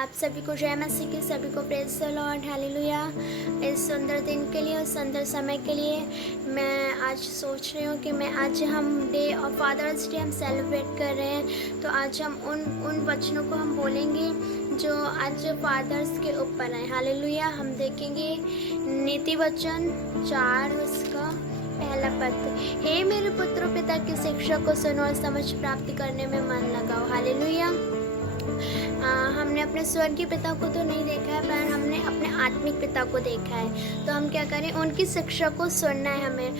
आप सभी को जय मसीह की, सभी को प्रेज द लॉर्ड, हालेलुया। इस सुंदर दिन के लिए और सुंदर समय के लिए मैं आज सोच रही हूँ कि मैं आज हम डे ऑफ फादर्स डे हम सेलिब्रेट कर रहे हैं। तो आज हम उन वचनों को हम बोलेंगे जो आज फादर्स के ऊपर है, हालेलुया। हम देखेंगे नीति वचन 4 उसका पहला पद। हे मेरे पुत्रों, पिता की शिक्षा को सुनो और समझ प्राप्ति करने में मन लगाओ, हालेलुया। हमने अपने स्वर्गीय पिता को तो नहीं देखा है, पर हमने अपने आत्मिक पिता को देखा है। तो हम क्या करें, उनकी शिक्षा को सुनना है हमें।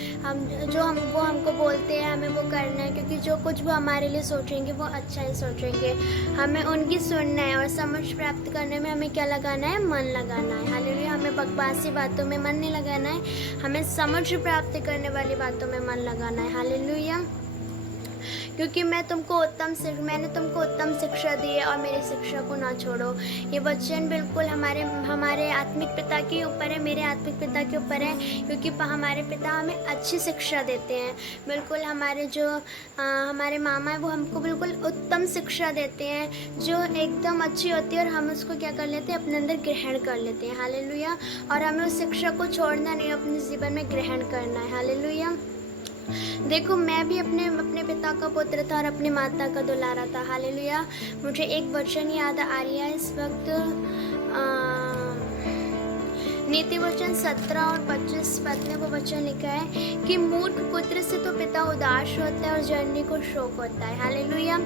वो हमको बोलते हैं हमें वो करना है, क्योंकि जो कुछ वो हमारे लिए सोचेंगे वो अच्छा ही सोचेंगे। हमें उनकी सुनना है और समझ प्राप्त करने में हमें क्या लगाना है, मन लगाना है, हालेलुया। हमें बकवासी बातों में मन नहीं लगाना है, हमें समझ प्राप्त करने वाली बातों में मन लगाना है, हालेलुया। क्योंकि मैंने तुमको उत्तम शिक्षा दी है और मेरी शिक्षा को ना छोड़ो। ये वचन बिल्कुल हमारे आत्मिक पिता के ऊपर है, मेरे आत्मिक पिता के ऊपर है, क्योंकि हमारे पिता हमें अच्छी शिक्षा देते हैं। बिल्कुल हमारे मामा है वो हमको बिल्कुल उत्तम शिक्षा देते हैं जो एकदम अच्छी होती है, और हम उसको क्या कर लेते हैं, अपने अंदर ग्रहण कर लेते हैं, हालेलुया। और हमें उस शिक्षा को छोड़ना नहीं, अपने जीवन में ग्रहण करना है, हालेलुया। देखो, मैं भी अपने पिता का पुत्र था और अपनी माता का दुलारा था, हालेलुया। मुझे एक वचन याद आ रही है इस वक्त, नीति वचन 17 और 25 पद में वो वचन लिखा है कि मूर्ख पुत्र से तो पिता उदास होता है और जननी को शोक होता है, हालेलुया।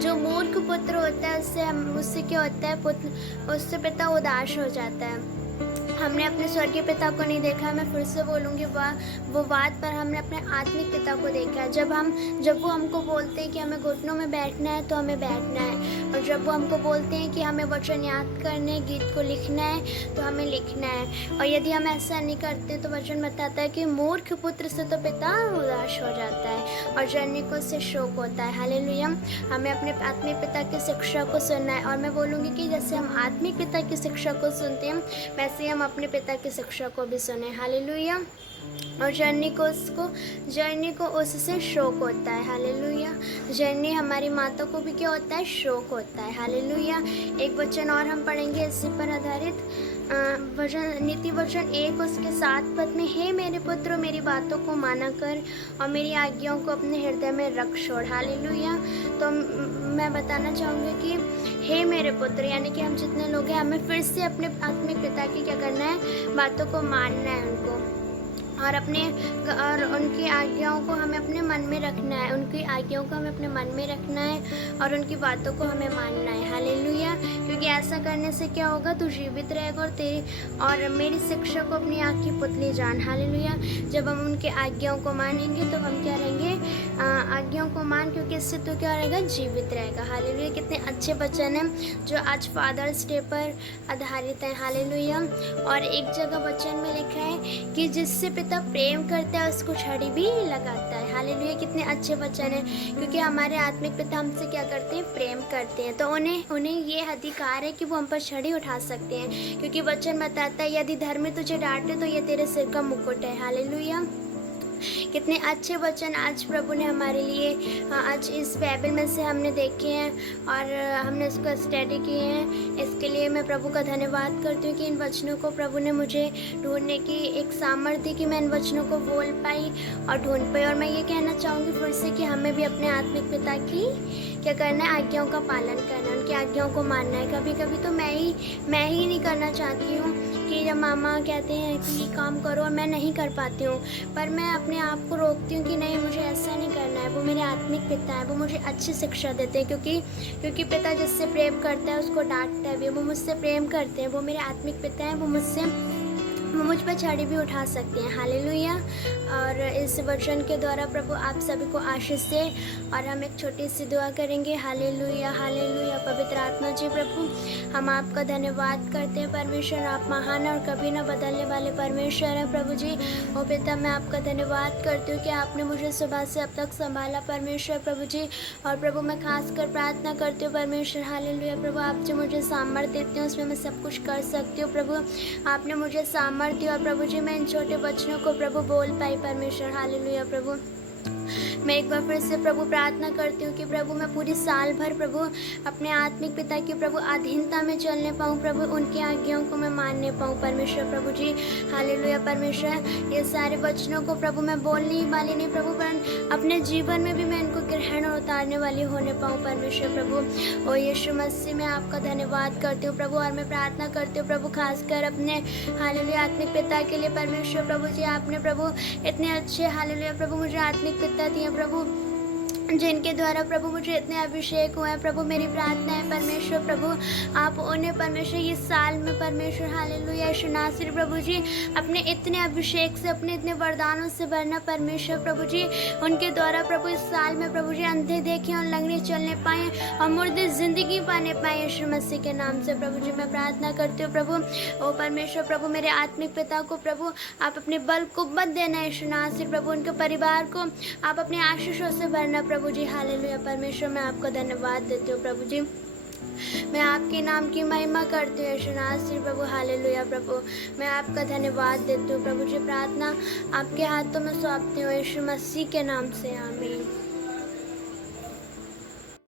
जो मूर्ख पुत्र होता है उससे क्या होता है, उससे पिता उदास हो जाता है। हमने अपने स्वर्गीय पिता को नहीं देखा, मैं फिर से बोलूँगी वो बात, पर हमने अपने आत्मिक पिता को देखा है। जब वो हमको बोलते हैं कि हमें घुटनों में बैठना है तो हमें बैठना है, और जब वो हमको बोलते हैं कि हमें वचन याद करने, गीत को लिखना है तो हमें लिखना है। और यदि हम ऐसा नहीं करते तो वचन बताता है कि मूर्ख पुत्र से तो पिता उदास हो जाता है और जननी को उससे शोक होता है, हालेलुया। हमें अपने आत्मिक पिता की शिक्षा को सुनना है, और मैं बोलूँगी कि जैसे हम आत्मिक पिता की शिक्षा को सुनते हैं वैसे हम अपने पिता की शिक्षा को भी सुने, हालेलुया। और जर्नी को उससे शौक होता है, हालेलुया। जर्नी हमारी माता को भी क्या होता है, शौक होता है, हालेलुया। एक वचन और हम पढ़ेंगे इसी पर आधारित, नीति वचन 1 उसके 7 पद में, हे मेरे पुत्र, मेरी बातों को माना कर और मेरी आज्ञाओं को अपने हृदय में रख छोड़, हालेलुया। तो मैं बताना चाहूँगी कि हे मेरे पुत्र, यानी कि हम जितने लोग हैं हमें फिर से अपने आत्मिक पिता की क्या करना है, बातों को मानना है उनको, और उनकी आज्ञाओं को हमें अपने मन में रखना है, उनकी आज्ञाओं को हमें अपने मन में रखना है और उनकी बातों को हमें मानना है, हालेलुया। क्योंकि ऐसा करने से क्या होगा, तू जीवित रहेगा और मेरी शिक्षा को अपनी आँख की पुतली जान, हालेलुया। जब हम उनके आज्ञाओं को मानेंगे तो हम क्या रहेंगे, आज्ञाओं को मान, क्योंकि इससे तो क्या रहेगा, जीवित रहेगा, हालेलुया। कितने अच्छे वचन हैं जो आज फादर्स डे पर आधारित है, हालेलुया। और एक जगह वचन में लिखा है कि जिससे पिता प्रेम करता है उसको छड़ी भी लगाता है, हालेलुया। कितने अच्छे वचन हैं, क्योंकि हमारे आत्मिक पिता हमसे क्या करते हैं, प्रेम करते हैं। तो उन्हें ये अधिकार है कि वो हम पर छड़ी उठा सकते हैं, क्योंकि वचन बताता है यदि धर्मी तुझे डांटे तो ये तेरे सिर का मुकुट है, हालेलुया। कितने अच्छे वचन आज प्रभु ने हमारे लिए आज इस बाइबल में से हमने देखे हैं और हमने इसको स्टडी किए हैं। इसके लिए मैं प्रभु का धन्यवाद करती हूँ कि इन वचनों को प्रभु ने मुझे ढूंढने की एक सामर्थ्य दी कि मैं इन वचनों को बोल पाई और ढूंढ पाई। और मैं ये कहना चाहूँगी फिर से कि हमें भी अपने आत्मिक पिता की क्या करना है, आज्ञाओं का पालन करना है, उनकी आज्ञाओं को मानना है। कभी कभी तो मैं ही नहीं करना चाहती हूँ कि जब मामा कहते हैं कि ये काम करो और मैं नहीं कर पाती हूँ, पर मैं अपने आप को रोकती हूँ कि नहीं, मुझे ऐसा नहीं करना है। वो मेरे आत्मिक पिता है, वो मुझे अच्छी शिक्षा देते हैं, क्योंकि पिता जिससे प्रेम करता है उसको डांटता है, वो मुझसे प्रेम करते हैं, वो मेरे आत्मिक पिता हैं, वो मुझ पर छड़ी भी उठा सकते हैं, हालेलुया। और इस वचन के द्वारा प्रभु आप सभी को आशीष दे, और हम एक छोटी सी दुआ करेंगे, हालेलुया हालेलुया। पवित्र आत्मा जी प्रभु, हम आपका धन्यवाद करते हैं परमेश्वर, आप महान और कभी न बदलने वाले परमेश्वर हैं प्रभु जी। ओ पिता, मैं आपका धन्यवाद करती हूँ कि आपने मुझे सुबह से अब तक संभाला परमेश्वर प्रभु जी। और प्रभु, मैं खासकर प्रार्थना करती हूँ परमेश्वर, हालेलुया प्रभु, आप जो मुझे सामर्थ्य देते हैं उसमें मैं सब कुछ कर सकती हूँ प्रभु। आपने मुझे सामर्थ्य, और प्रभु जी मैं इन छोटे बच्चों को प्रभु बोल पाई परमेश्वर, हालेलुया प्रभु। मैं एक बार फिर से प्रभु प्रार्थना करती हूँ कि प्रभु मैं पूरी साल भर प्रभु अपने आत्मिक पिता की प्रभु अधीनता में चलने पाऊँ, प्रभु उनकी आज्ञाओं को मैं मानने पाऊँ परमेश्वर प्रभु जी। हालेलुया परमेश्वर, ये सारे वचनों को प्रभु मैं बोलने ही वाली नहीं प्रभु, पर अपने जीवन में भी मैं इनको ग्रहण और उतारने वाली होने पाऊँ परमेश्वर प्रभु। ओ यीशु मसीह, मैं आपका धन्यवाद करती हूँ प्रभु, और मैं प्रार्थना करती हूँ प्रभु खासकर अपने हालेलुया आत्मिक पिता के लिए परमेश्वर प्रभु जी। आपने प्रभु इतने अच्छे हालेलुया प्रभु मुझे आत्मिक पिता दिए प्रभु, जिनके द्वारा प्रभु मुझे इतने अभिषेक हुए हैं प्रभु। मेरी प्रार्थना है परमेश्वर प्रभु, आप उन्हें परमेश्वर इस साल में परमेश्वर हालेलुया यीशु नासरी प्रभु जी अपने इतने अभिषेक से, अपने इतने वरदानों से भरना परमेश्वर प्रभु जी। उनके द्वारा प्रभु इस साल में प्रभु जी अंधे देखें और लंगड़े चलने पाए और मुर्दे जिंदगी पाने पाए यीशु मसीह के नाम से प्रभु जी। मैं प्रार्थना करती हूँ प्रभु, ओ परमेश्वर प्रभु मेरे आत्मिक पिता को प्रभु आप अपने बल कुव्वत देना यीशु नासरी प्रभु, उनके परिवार को आप अपने आशीषों से भरना प्रभु जी। हालेलुया परमेश्वर, मैं आपको धन्यवाद देती हूँ प्रभु जी। मैं आपके नाम की महिमा करती हूँ यीशु नासरी प्रभु। हालेलुया प्रभु, मैं आपका धन्यवाद देती हूँ प्रभु जी। प्रार्थना आपके हाथों में सौंपती हूँ यीशु मसीह के नाम से, आमीन।